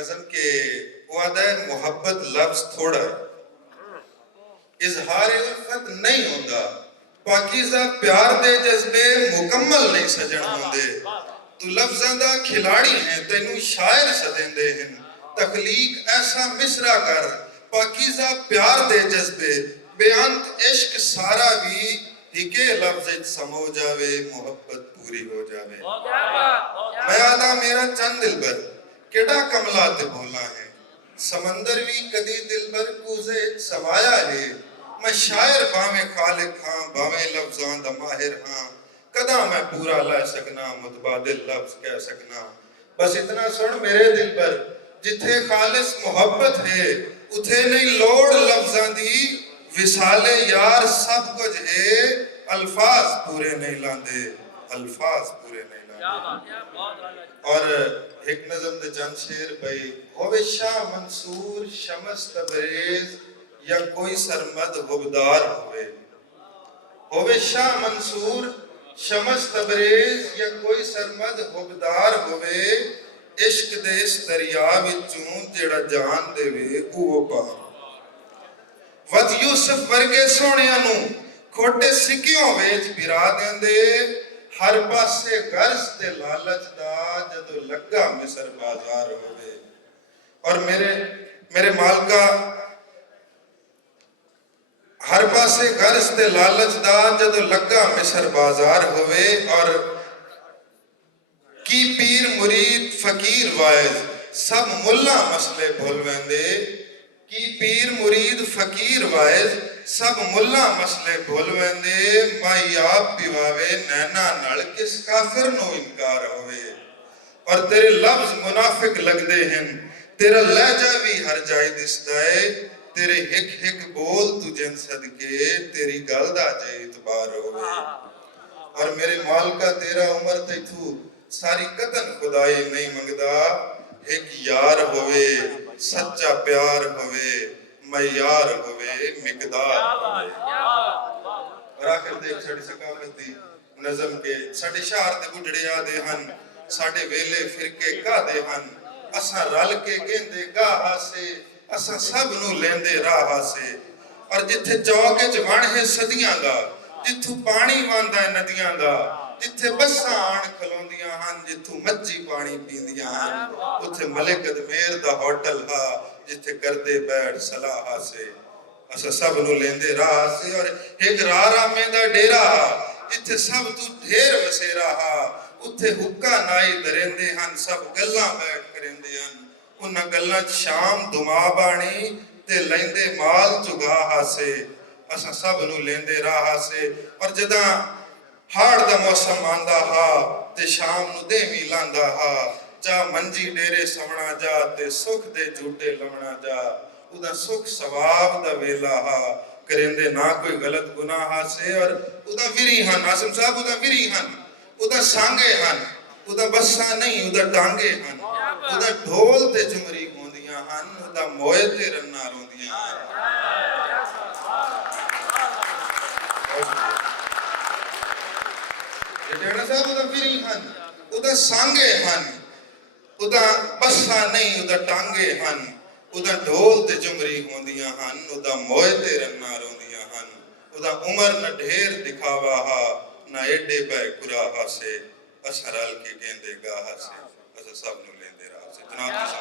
نظم کے وعدہ محبت لفظ تھوڑا اظہار الفت نہیں ہوندہ پاکیزہ پیار دے جذبے مکمل نہیں سجن ہوندے تو لفظاں دا کھلاڑی ہیں تینوں شاعر سدیں دے ہیں تخلیق ایسا مصرع کر پاکیزہ پیار دے جذبے بے انت عشق سارا بھی ہکے لفظ سمو جاوے محبت پوری ہو جاوے میں آدھا میرا چند دل بر کیڑا کملا تے بولا ہے سمندر بھی کدی دل بر کوزے سمایا ہے میں شاعر باویں خالق ہاں باویں لفظاں دا ماہر ہاں کدا میں پورا لے سکنا متبادل لفظ کہہ سکنا بس اتنا سن میرے دل پر جتھے خالص محبت ہے اتھے نہیں لوڑ لفظاں دی وصال یار سب کچھ ہے الفاظ پورے نہیں لاندے الفاظ پورے نہیں لاندے اور ایک نظم دے چند شیر بھئی ہووے شاہ منصور شمس تبریز یا کوئی سرمد غبدار ہووے شاہ منصور شمس تبریز یا کوئی سرمد غبدار ہووے عشق دے اس دریا وچوں جیڑا جان دے وے اوہ پار وط یوسف ورگے سونیاں نو کھوٹے سکیوں ویچ برا دیندے ہر پاسے غرض تے لالچ دا جدو لگا مصر بازار ہوئے اور میرے مالکہ ہر پاسے غرض تے لالچ دا جدو لگا مصر بازار ہوئے اور کی پیر مرید فقیر وائز سب ملا مسئلے بھول ویندے کی پیر مرید فقیر وائز سب ملا مسئلے بھول ویندے مائی آپ پیواوے نینا نڑ کس کافر نو انکار ہوئے اور تیرے لفظ منافق لگ دے ہیں تیرا لہجہ بھی ہر جائے دستائے تیرے ہک بول تجھن صدقے تیری گلدہ جائے اتبار ہوئے اور میرے مال کا تیرا عمر تیتھو ساری قطن خدائی نہیں منگدا ایک یار ہوئے سچا پیار ہوئے معیار ہوئے مقدار ہوئے اور آخر دیکھ ساڑی ثقافت دی نظم کے ساڑے شہر دے گھڑے آدے ہن ساڑے ویلے فرقے کا دے ہن اساں رل کے گیندے گاہا سے اساں سب نو لیندے راہا سے اور جتھے چوکے جوان ہے صدیاں دا جتھو پانی واندہ ہے ندیاں دا جتھے بساں آن کھلوندیاں ہن جتھو مجی پانی پیندیاں ہن اتھے ملک دمیر دا ہوٹل ہا جتھے کردے بیٹھ صلاحہ سے اسا سب نو لیندے راہ سے اور ایک رارا میں دا ڈیرا ہا جتھے سب تو ڈھیر وسیرا ہا اتھے حکا نائی درندے ہن سب گلاں بیٹھ کرندے ہن انہاں گلاں شام دما بانی تے لیندے مال چگاہا سے اسا سب نو لیندے راہ سے اور جداں ہاڑ دا موسم آندہ ہا تے شام نو دیمی لاندہ ہا چا منجی ڈیرے سمنا جا تے سکھ دے جھوٹے لمنا جا ادا سکھ ثواب دا ویلا ہا کرندے نہ کوئی غلط گناہ سے اور ادا وری ہن عاصم صاحب ادا وری ہن ادا سانگے ہن ادا بسا نہیں ادا ٹانگے ہن ادا ڈھول تے جمری ہوندیاں ہن ادا موئے تے رنہ روندیاں ہن جیڑا صاحب ادا وری ہن ادا سانگے ہن ادا بسا نہیں ادا ٹانگے ہن ادا ڈھول تے جمری ہوندیاں ہن ادا موئے تے رنہ روندیاں ہن ادا عمر نہ ڈھیر دکھاوا ہا نہ ایڈے پہ کراہا سے اسرال کے گیندے گاہا سے اسا سب نو لیندے راہ سے جناب